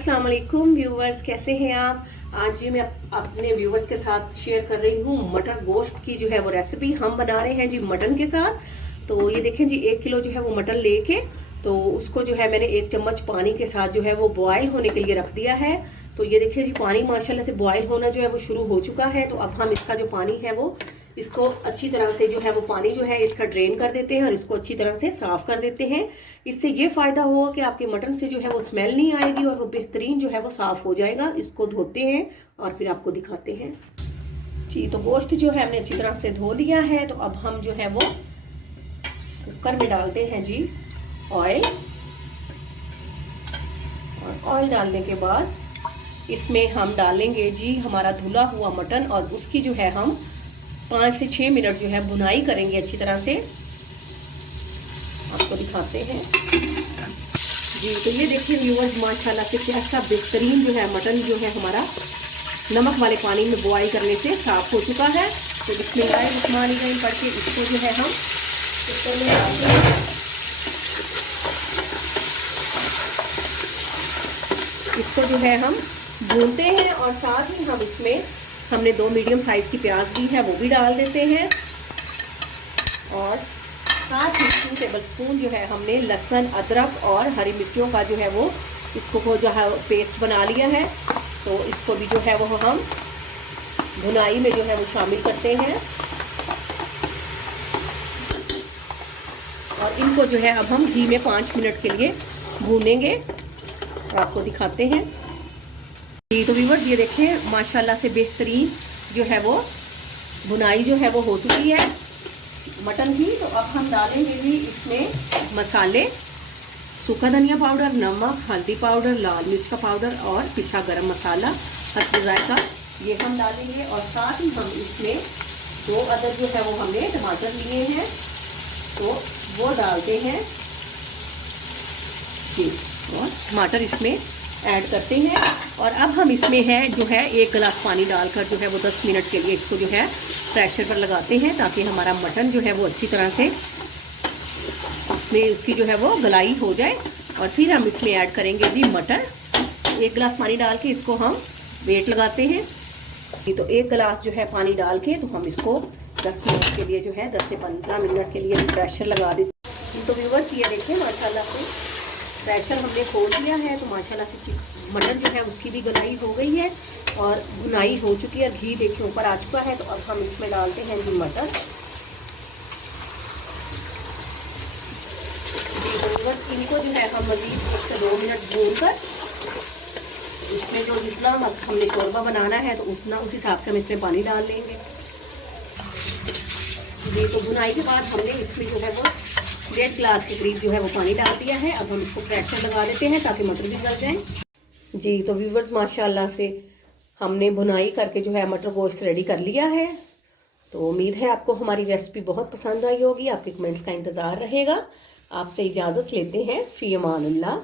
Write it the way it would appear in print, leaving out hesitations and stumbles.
अस्सलाम वालेकुम व्यूवर्स, कैसे हैं आप। आज जी मैं अपने व्यूवर्स के साथ शेयर कर रही हूँ मटर गोश्त की जो है वो रेसिपी। हम बना रहे हैं जी मटन के साथ। तो ये देखें जी 1 किलो जो है वो मटन लेके तो उसको जो है मैंने 1 चम्मच पानी के साथ जो है वो बॉयल होने के लिए रख दिया है। तो ये देखिए जी पानी माशाल्लाह से बॉयल होना जो है वो शुरू हो चुका है। तो अब हम इसका जो पानी है वो इसको अच्छी तरह से जो है वो पानी जो है इसका ड्रेन कर देते हैं और इसको अच्छी तरह से साफ कर देते हैं। इससे ये फायदा होगा कि आपके मटन से जो है वो स्मेल नहीं आएगी और वो बेहतरीन जो है वो साफ हो जाएगा। इसको धोते हैं और फिर आपको दिखाते हैं जी। तो गोश्त जो है हमने अच्छी तरह से धो लिया है। तो अब हम जो है वो कुकर में डालते हैं जी ऑयल। और ऑयल डालने के बाद इसमें हम डालेंगे जी हमारा धुला हुआ मटन और उसकी जो है हम 5 से 6 मिनट जो है भुनाई करेंगे अच्छी तरह से। आपको दिखाते हैं जी। तो ये देखिए व्यूअर्स माशाल्लाह से कैसा बेहतरीन जो है मटन जो है हमारा नमक वाले पानी में बॉयल करने से साफ हो चुका है। तो बिस्मिल्लाहिर्रहमानिर्रहीम पढ़ के इसको जो है हम कुकर में डालते हैं। इसको जो है हम भूनते हैं और साथ ही हम इसमें हमने 2 मीडियम साइज की प्याज ली है वो भी डाल देते हैं। और साथ ही 2 टेबलस्पून जो है हमने लहसुन अदरक और हरी मिर्चियों का जो है वो इसको जो है पेस्ट बना लिया है। तो इसको भी जो है वो हम भुनाई में जो है वो शामिल करते हैं। और इनको जो है अब हम घी में 5 मिनट के लिए भूनेंगे और आपको दिखाते हैं जी। तो व्यूअर्स ये देखें माशाल्लाह से बेहतरीन जो है वो भुनाई जो है वो हो चुकी है मटन की। तो अब हम डालेंगे भी इसमें मसाले, सूखा धनिया पाउडर, नमक, हल्दी पाउडर, लाल मिर्च का पाउडर और पिसा गरम मसाला हस्ब जायका ये हम डालेंगे। और साथ ही हम इसमें 2 अदद जो है वो हमने टमाटर लिए हैं तो वो डालते हैं जी। और टमाटर इसमें ऐड करते हैं। और अब हम इसमें है जो है 1 गिलास पानी डालकर जो है वो 10 मिनट के लिए इसको जो है प्रेशर पर लगाते हैं ताकि हमारा मटन जो है वो अच्छी तरह से उसमें उसकी जो है वो गलाई हो जाए। और फिर हम इसमें ऐड करेंगे जी मटर। 1 गिलास पानी डाल के इसको हम वेट लगाते हैं। तो 1 गिलास जो है पानी डाल के तो हम इसको 10 मिनट के लिए जो है 10 से 15 मिनट के लिए प्रेशर लगा देते हैं। तो व्यूअर्स ये देखें माशाल्लाह से प्रेशर हमने खोल दिया है। तो माशाल्लाह से मटन जो है उसकी भी गलाई हो गई है और भुनाई हो चुकी है। घी देखिए ऊपर आ चुका है। तो अब हम इसमें डालते हैं जी मटर जी। तो इनको जो है हम मज़ीद 1 से 2 मिनट भूनकर इसमें जो जितना हमने शोरबा बनाना है तो उतना उस हिसाब से हम इसमें पानी डाल लेंगे जी। तो भुनाई के बाद हमने इसमें जो है वो 1.5 गिलास के करीब जो है वो पानी डाल दिया है। अब हम इसको प्रेशर लगा देते हैं ताकि मटर भी गल जाए जी। तो व्यूवर्स माशाल्लाह से हमने भुनाई करके जो है मटर गोश्त रेडी कर लिया है। तो उम्मीद है आपको हमारी रेसिपी बहुत पसंद आई होगी। आपके कमेंट्स का इंतज़ार रहेगा। आपसे इजाज़त लेते हैं। फ़ी अमान अल्लाह।